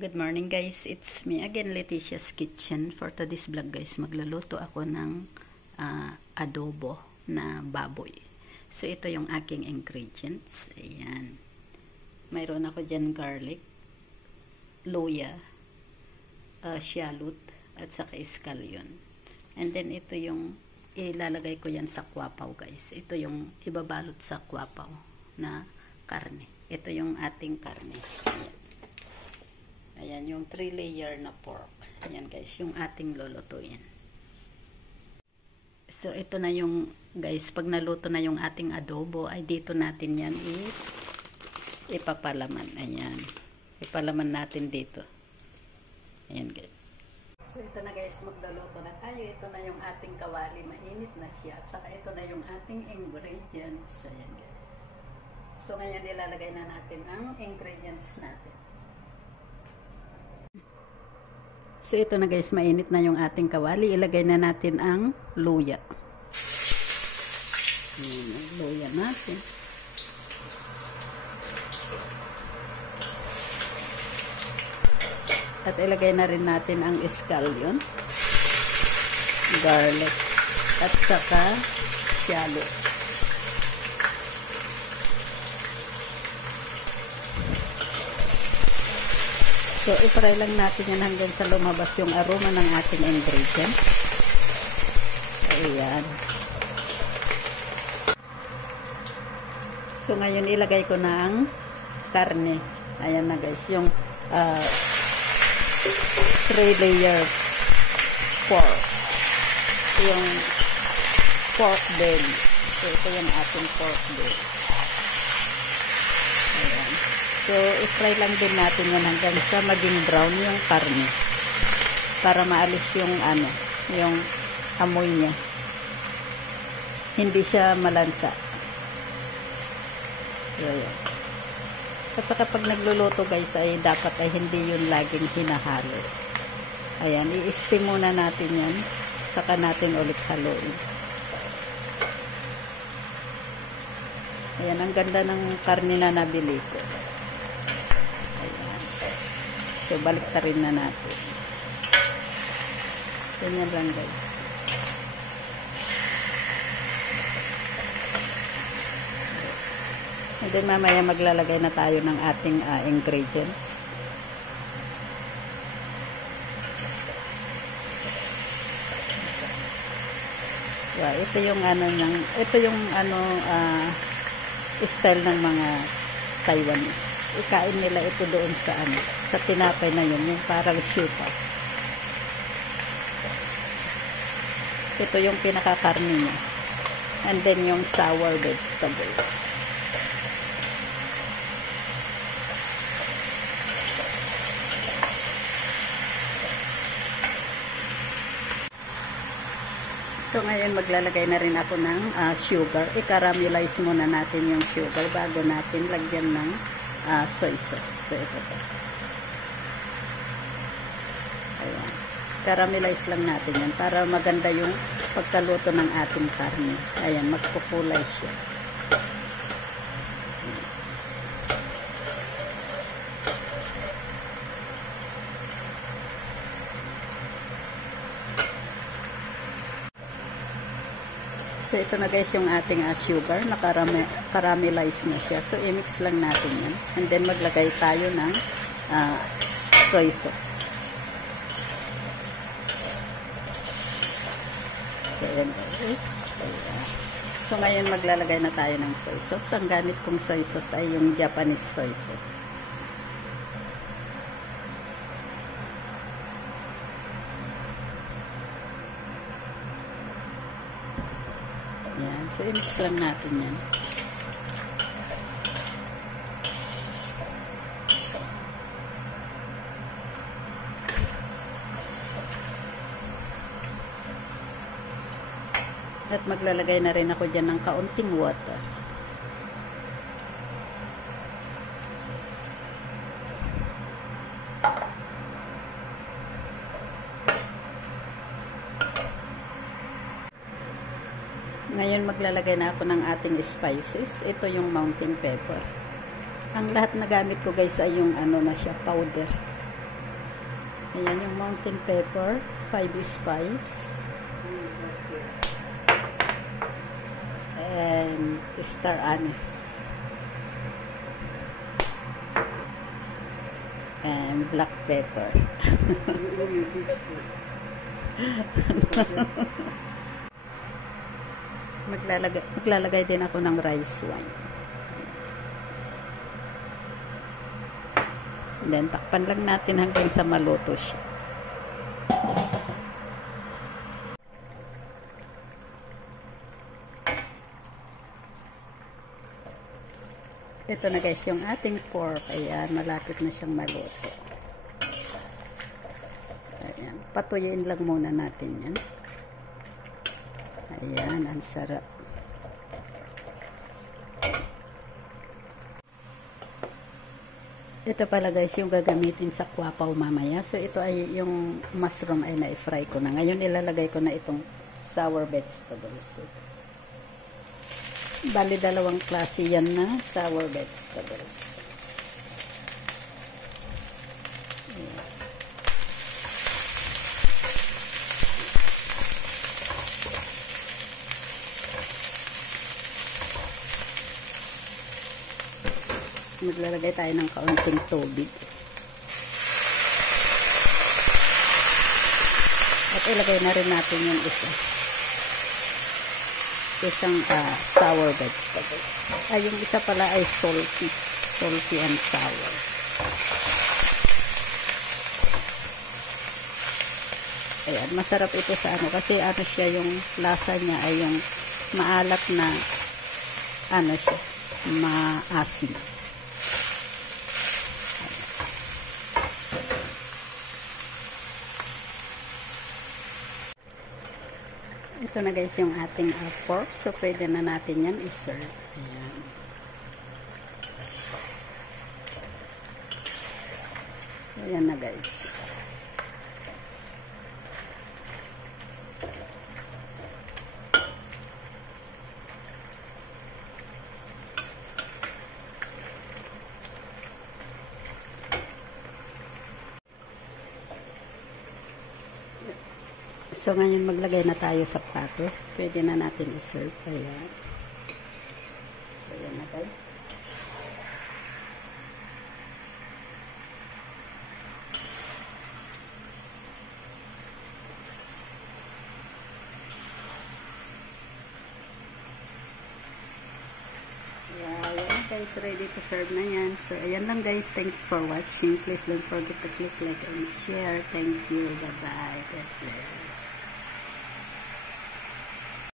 Good morning guys, it's me again, Leticia's Kitchen. For today's vlog guys, magluluto ako ng adobo na baboy. So ito yung aking ingredients. Ayan. Mayroon ako dyan garlic, luya, shallot, at saka escallion. And then ito yung ilalagay ko yan sa kwapaw guys. Ito yung ibabalot sa kwapaw na karne. Ito yung ating karne. Ayan. Ayan, yung 3-layer na pork. Ayan guys, yung ating lulutuin. So, ito na yung, guys, pag naluto na yung ating adobo, ay dito natin yan ipapalaman. Ayan. Ipalaman natin dito. Ayan guys. So, ito na guys, magluluto na tayo. Ito na yung ating kawali. Mainit na siya. At saka ito na yung ating ingredients. Ayan guys. So, ngayon ilalagay na natin ang ingredients natin. So, ito na guys, mainit na yung ating kawali. Ilagay na natin ang luya. Ayan, ang luya natin. At ilagay na rin natin ang escallion, garlic, at saka shallot. So, i-fry lang natin yan hanggang sa lumabas yung aroma ng ating ingredients. Ayan. So, ngayon ilagay ko na ang karne. Ayan na guys, yung 3-layer pork. Yung pork belly. So, ito yung ating pork belly. Ayan. So, i-fry lang din natin yan hanggang sa maging brown yung karne. Para maalis yung yung amoy niya. Hindi siya malansa. So, yan. Kasi kapag nagluluto guys, ay dapat ay hindi yun laging hinahalo. Ayan, i-steam muna natin yan. Saka natin ulit haluin. Ayan, ang ganda ng karne na nabili ko. So, balik ta rin na natin. Ganyan lang guys. And then mamaya maglalagay na tayo ng ating ingredients. So, ito yung style ng mga Taiwanese. Ikain nila ito doon sa tinapay na yun, yung parang shuta. Ito yung pinakakarni niya. And then yung sour vegetables. So ngayon maglalagay na rin ako ng sugar. I-caramelize muna natin yung sugar bago natin lagyan ng soy sauce. So, ito po. Ayan. Caramelize lang natin yan para maganda yung pagkaluto ng ating karne. Ayan, magkukulay siya. So, ito na guys yung ating sugar. Caramelize na siya. So, i-mix lang natin yan. And then, maglagay tayo ng soy sauce. So, ayan guys. So, ngayon maglalagay na tayo ng soy sauce. Ang gamit kong soy sauce ay yung Japanese soy sauce. Yan. So, i-mix lang natin yan. At maglalagay na rin ako dyan ng kaunting water. Ngayon maglalagay na ako ng ating spices. Ito yung mountain pepper. Ang lahat na gamit ko guys ay yung ano na siya, powder. Ayan yung mountain pepper, 5 spice, and star anise, and black pepper. Maglalagay din ako ng rice wine. Then, takpan lang natin hanggang sa maluto siya. Ito na guys, yung ating pork. Ayan, malapit na siyang maluto. Ayan, patuyuin lang muna natin yan. Ayan, ang sarap. Ito pala guys, yung gagamitin sa kwapaw mamaya. So, ito ay yung mushroom ay na-fry ko na. Ngayon, ilalagay ko na itong sour vegetables. So, bali, dalawang klase yan na sour vegetables. Ayan. Maglalagay tayo ng kaunting tubig. At ilagay na rin natin yung isang sour vegetable. Yung isa pala ay salty and sour. Ayan, masarap ito sa kasi siya, yung lasa niya ay yung maalat na siya, maasim. Ito na guys yung ating pork. So, pwede na natin yan i-serve. Ayan. So, ayan na guys. So, ngayon maglagay na tayo sa plato. Pwede na natin i-serve. Ayan. So, ayan na guys. Ayan guys, ready to serve na yan. So, ayan lang guys. Thank you for watching. Please don't forget to click like and share. Thank you. Bye-bye. God bless.